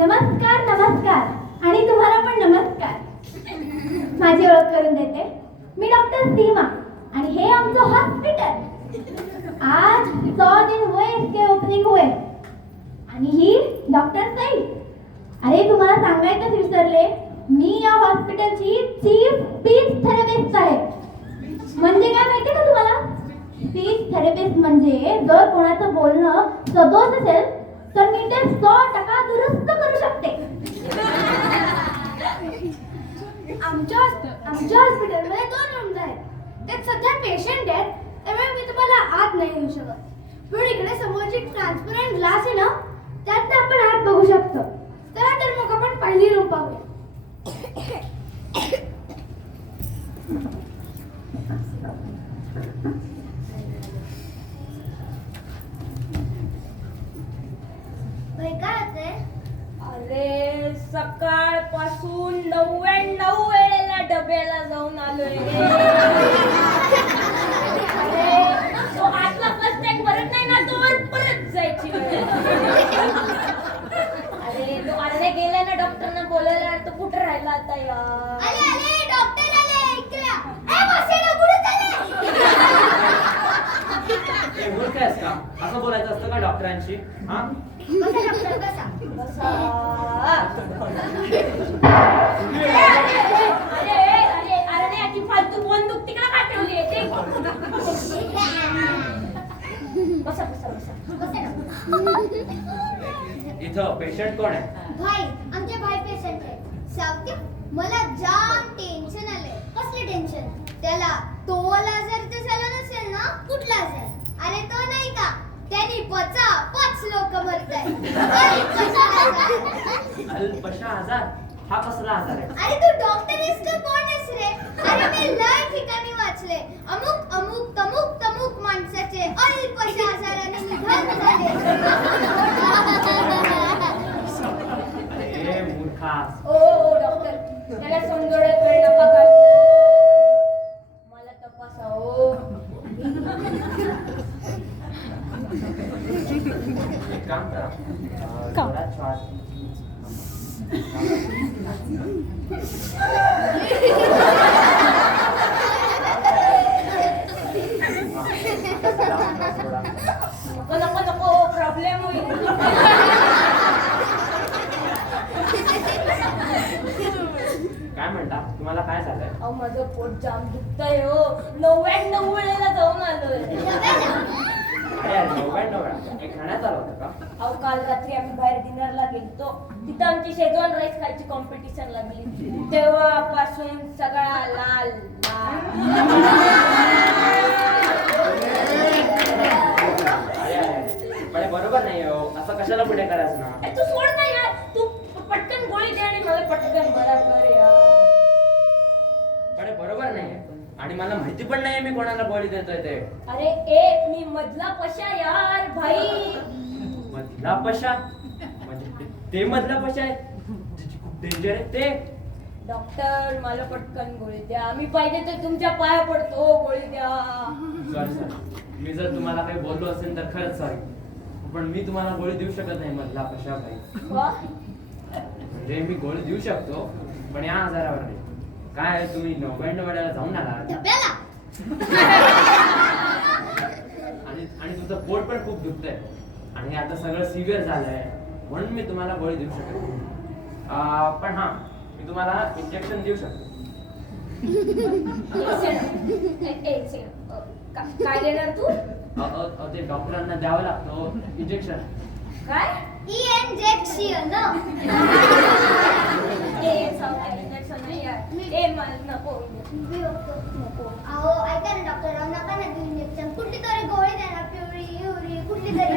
नमस्कार नमस्कार आणि तुम्हाला पण नमस्कार. माझी ओळख करून देते. मी डॉक्टर सीमा आणि हे आमचं हॉस्पिटल. आज 100 दिन हुए इसके ओपनिंग हुए आणि ही डॉक्टर सई. अरे तुम्हाला सांगायचंच विसरले, मी या हॉस्पिटलची चीफ स्पीच थेरपिस्ट आहे. म्हणजे काय माहिती का तुम्हाला? स्पीच थेरपिस्ट म्हणजे जर कोणाचं बोलणं सदोष असेल तर मी ते 100% दुरुस्त करू शकते. आमच्या हॉस्पिटलमध्ये 2 रूम्स आहेत. त्यात सध्या पेशंट आहेत, त्यामुळे मी तुम्हाला आत नाही येऊ शकत. पण इकडे समोरची ट्रान्सपरंट ग्लास आहे ना, त्यात आपण आत बघू शकतो. चला तर मग आपण पहिली रूम पाहूया. अरे सकाळपासून 99 वेळेला डब्याला जाऊन आलोय. अरे तो आतला फर्स्ट टाइम परत नाही ना, तोवर परत जायची वेळ. अरे तो आले गेले ना डॉक्टरना बोलायला, तो कुठे राहिला आता यार. अरे डॉक्टर आले इकडे. ए बसेला कुठे चालले? हे मूर्ख आहेस का? असं बोलायचं असतं का डॉक्टरांशी? हा बसा डॉक्टर बसा. अरे याची फालतू बंदूक तिकडे का ठेवली आहे? बसा बसा बसा. इथं पेशंट कोण आहे? भाई आमचे भाई पेशंट आहे. सावत्या मला जाम टेन्शन आलंय. कसले टेन्शन? त्याला तोल आजारचं झालं नसेल ना? कुठला आजार? अरे तो नाही का, त्यांनी 5 लोक मरतायत. अल्पशा आजार? हा कसला आजार आहे? अरे तू डॉक्टर आहेस का कोण आहेस रे? अरे मी लय ठिकाणी वाचले. अमुक अमुक तमुक तमुक माणसाचे अल्पशा आजाराने निधन झाले. अरे मूर्खा. ओ डॉक्टर, त्याला समजवण्यात वेळ नका घालवू. मला तपासा ओ. एक काम करा, जोरात श्वास. नको प्रॉब्लेम होईल. काय म्हणता? तुम्हाला काय झालंय? अहो माझं पोट जाम दुखतंय हो. 99 वेळेला जाऊन आलोय. अरे 99 वेळा? हे खाण्यात आलं होतं का? अहो काल रात्री आम्ही बाहेर डिनरला गेलतो. तिथं आमची शेजवान राईस खायची कॉम्पिटिशन लागली. तेव्हापासून सगळा लाल पण बरोबर नाही हो. असं कशाला पुढे करायचं ना? तू सोड ना यार. तू पटकन गोळी दे आणि मला पटकन बरा कर यार. पण बरोबर नाहीये आणि मला माहिती पण नाहीये मी कोणाला गोळी देतोय ते. अरे ए मी मधला पशा यार भाई. मधला पशा? म्हणजे ते मधला पशा आहे खूप डेंजर आहे ते. डॉक्टर मला पटकन गोळी द्या. मी पाहिजे तर तुमच्या पाया पडतो. गोळी द्या. सॉरी मी जर तुम्हाला काही बोललो असेल तर खरंच सॉरी. पण मी तुम्हाला गोळी देऊ शकत नाही मधला पशा भाई. म्हणजे मी गोळी देऊ शकतो पण या आजारावर नाही. काय तुम्ही 99 वेळेला जाऊन आला आणि तुमचं पोट पण खूप दुखतंय आणि आता सगळं सिव्हिअर झालंय म्हणून मी तुम्हाला गोळी देऊ शकत नाही. पण हा मी तुम्हाला इंजेक्शन देऊ शकतो. काय देणार तू? ते डॉक्टरांना द्यावं लागतं इंजेक्शन. काय? इंजेक्शन अहो ऐका ना डॉक्टर, नका ना देऊ इंजेक्शन. कुठली तरी गोळी द्या ना, पिवळी कुठली तरी.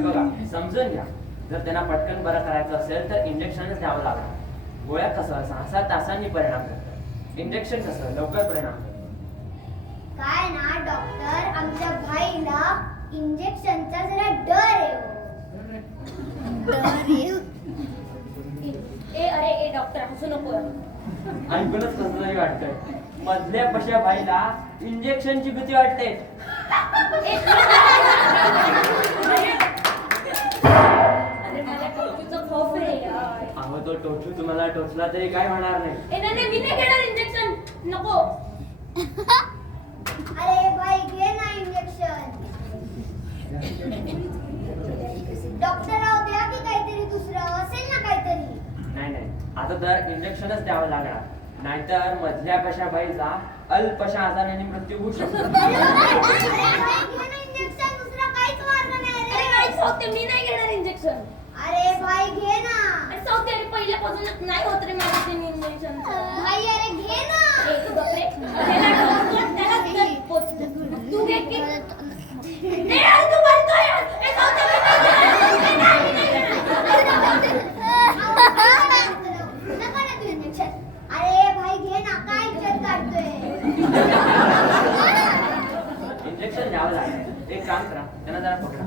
बघा समजून घ्या, जर त्यांना पटकन बरं करायचं असेल तर इंजेक्शनच द्यावं लागतं. गोळ्या कसं 6-7 तासांनी परिणाम करतात. इंजेक्शन कसं लवकर परिणाम करतं. काय ना डॉक्टर, आमच्या भाईला इंजेक्शनचा जरा डर आहे. अरे डॉक्टर हसू नको. ऐकूनच कसं नाही वाटतंय. मधल्या पशा भाईला इंजेक्शनची भीती वाटते. अरे मला तो टोचू तुम्हाला टोचला तरी काय होणार नाही. ए नाही मी नाही घेणार इंजेक्शन. नको. अरे भाई घे ना इंजेक्शन. डॉक्टर राव द्या की काहीतरी दुसरं असेल ना काहीतरी. नाही आता तर इंजेक्शनच द्यावं लागणार, नाहीतर मधल्या कशाबाईचा अल्पशा आजाराने मृत्यू होऊ शकतो. इंजेक्शन दुसरा काहीच मार्ग नाही अरे रे. काय सांगते मी नाही घेणार इंजेक्शन. अरे भाई घे ना. अरे सांगते अरे पहिल्यापासूनच नाही होत रे मला ते इंजेक्शन. भाई अरे घे ना. एक बकरे त्याला तर पोचते. तू घे की. ए अरे तू बोलतोय. ए सांगते मी नाही घेणार. नका ना तू इंजेक्शन. अरे भाई घे ना. काय इज्जत काढतोय. इंजेक्शन द्यावं लागेल. एक काम करा, त्यांना जरा पकडा.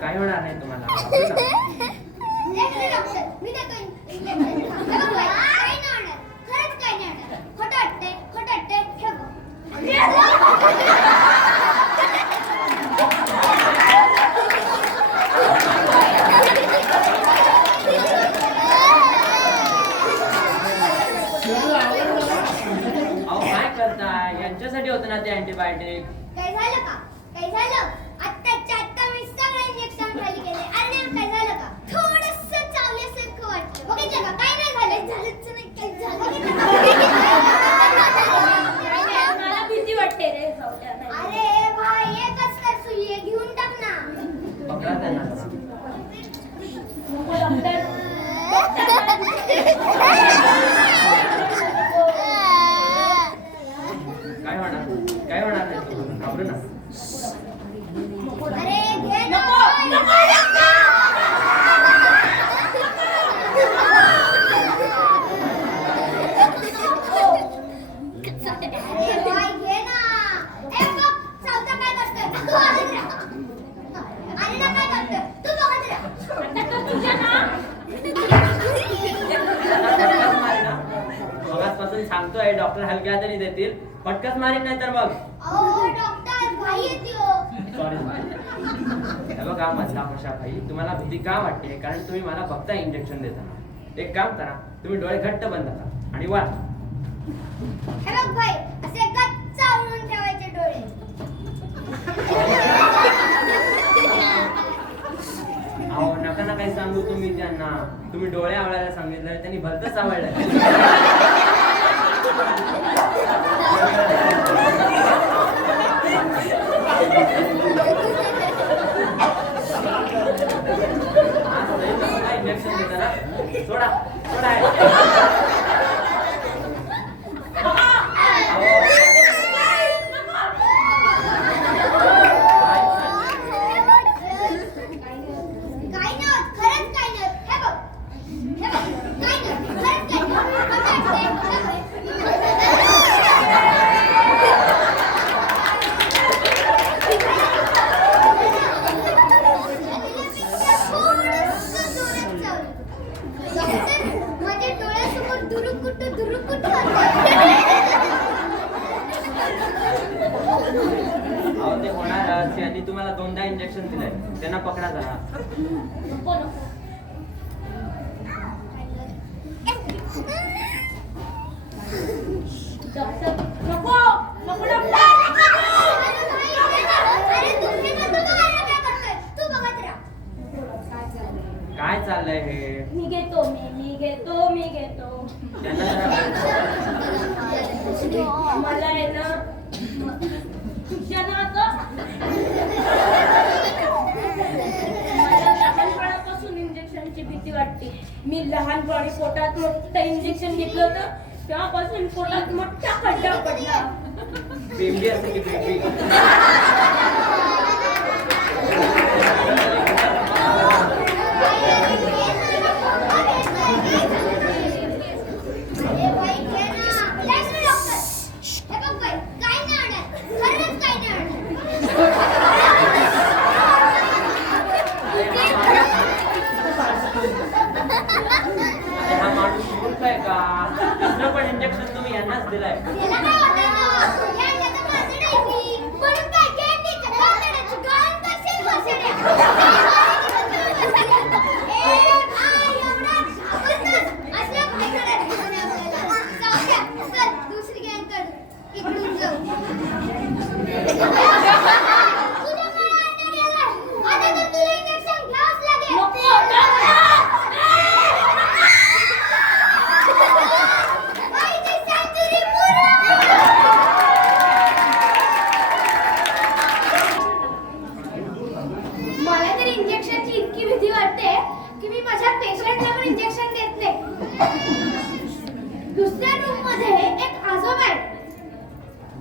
काही होणार नाही तुम्हाला. डॉक्टर मी देतो इंजेक्शन. काय नाही होणार. खरंच काय नाही होणार. खोटं वाटतंय ठेव. अहो काय करताय, यांच्यासाठी होतं ना ते अँटीबायोटिक. काय झालं का? काय झालं? आत्ताच्या आत्ता मी सगळं इंजेक्शन खाली केले. अरे काय झालं का? थोडंसं चावल्यासारखं वाटलं. बघितलं का? काय नाही झालं. झालंच नाही. काय झालं? मला भीती वाटते रे जाऊद्या. अरे भाई एकच तर सुई आहे. घेऊन टाक ना. पकडा त्यांना जरा. काय होणार नाही तुम्हाला. घाबरू नका. अरे घे ना. अरे भाई घे ना. ए बघ सावता काय करतोय. तू बघत राहा. अरे ना काय करतोय. तू बघत राहा. मगाचपासून सांगतोय डॉक्टर हलक्या तरी देतील. पटकन मारीन नाही तर मग. अहो डॉक्टर भाई येतो. सॉरी. हे बघा मधला कशा भाई, तुम्हाला भीती का वाटते, कारण तुम्ही मला फक्त इंजेक्शन देताना. एक काम करा, तुम्ही डोळे घट्ट बंद करा आणि वा. हे बघ भाई असे गच्च आवळून ठेवायचे डोळे. अहो नका ना काही सांगू तुम्ही त्यांना. तुम्ही डोळे आवळायला सांगितलं, त्यांनी भलतंच आवडलं. इंजेक्शन देताना सोडा काय नाही होत. खरंच काय नाही होत. हे बघ काय नाही होत. खरंच काय नाही होत. माझ्या डोळ्यासमोर दुरुकुट अहो ते होणारच. त्यांनी तुम्हाला 2दा इंजेक्शन दिलंय, त्यांना पकडा जरा. नको नको. डॉक्टर नको नको डॉक्टर. काय चाललंय हे. मी घेतो. त्यांना जरा मला आहे ना शिक्षणाचं मला लहानपणापासून इंजेक्शनची भीती वाटते. मी लहानपणी पोटात मोठं इंजेक्शन घेतलं होतं, तेव्हापासून पोटात मोठा खड्डा पडला. बेंबी असते की बेंबी. हा माणूस मूर्ख आहे का. दुसरं पण इंजेक्शन तुम्ही यांनाच दिलंय. म्हणून काय इतकी भीती वाटते की मी माझ्या पेशंटला पण इंजेक्शन देत नाही. दुसऱ्या रूम मध्ये एक आजोबा आहेत.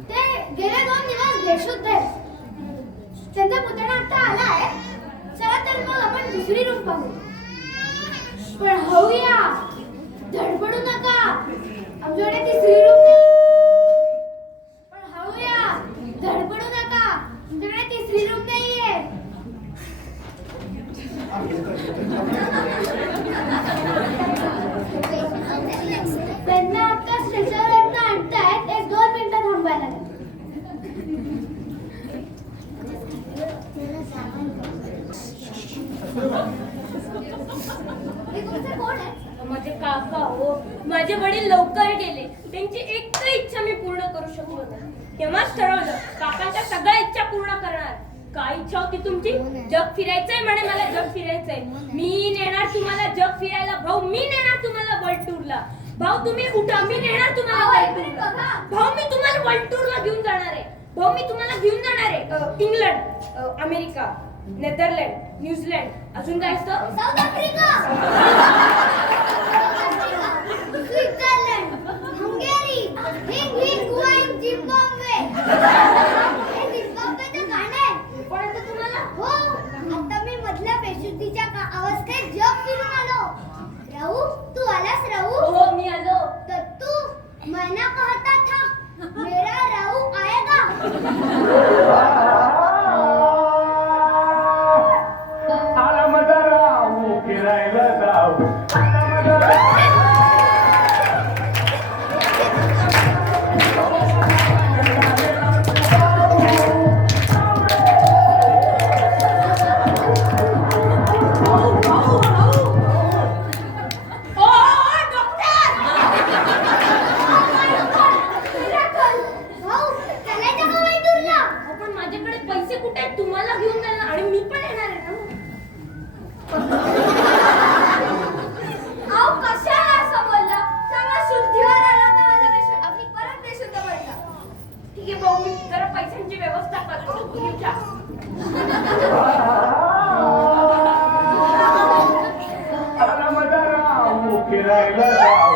ते गेले 2 दिवस बेशुद्ध आहेत. त्यांचा पुतणा आता आलाय. चला तर मग आपण दुसरी रूम पाहू. पण हळूया, धडपडू नका. आमच्याकडे तिसरी रूम नाही. पण हळूया, धडपडू नका. आमच्याकडे तिसरी रूम नाहीये. त्यांना आता स्ट्रेचरवरनं आणतायत. 1-2 मिनिटं थांबायला लागेल. हे तुमचे कोण आहे? माझे काका हो. माझे वडील लवकर गेले. त्यांची एकही इच्छा मी पूर्ण करू शकलो नाही. तेव्हाच ठरवलं काकांच्या सगळ्या इच्छा पूर्ण करणार. काय इच्छा होती तुमची? जग फिरायचंय म्हणे. मला जग फिरायचंय. मी नेणार तुम्हाला जग फिरायला. भाऊ मी नेणार तुम्हाला वर्ल्ड टूरला. भाऊ तुम्ही उठा, मी नेणार तुम्हाला वर्ल्ड टूरला. भाऊ मी तुम्हाला वर्ल्ड टूरला घेऊन जाणार आहे. भाऊ मी तुम्हाला घेऊन जाणार आहे इंग्लंड, अमेरिका, नेदरलँड, न्यूझीलंड, अजून काय असतं? साऊथ आफ्रिका, स्वित्झर्लंड, हंगेरी, हिंग, झिम्बाब्वे. हे झिम्बाब्वेचं गाणं आहे. पण आता तुम्हाला हो, आता मी मधल्या बेशुद्धीच्या अवस्थेत जग फिरून आलो. राहू, तू आलास राहू? हो मी आलो. तर तू मना कहता था मेरा राहू आएगा. आला मजा राहू फिरायला जाऊ. भाऊ, चालायचं का वर्ल्ड टूरला? पण माझ्याकडे पैसे कुठे आहेत? तुम्हाला घेऊन जाणार आणि मी पण येणार आहे ना. अहो कशाला असं बोलला? सगळा शुद्धीवर आला होता माझा पेशंट. आपली परत बेशुद्ध पडला. ठीक आहे भाऊ, मी जरा पैशांची व्यवस्था करतो. तुम्ही उठा. आला मजा राहू फिरायला जाऊ.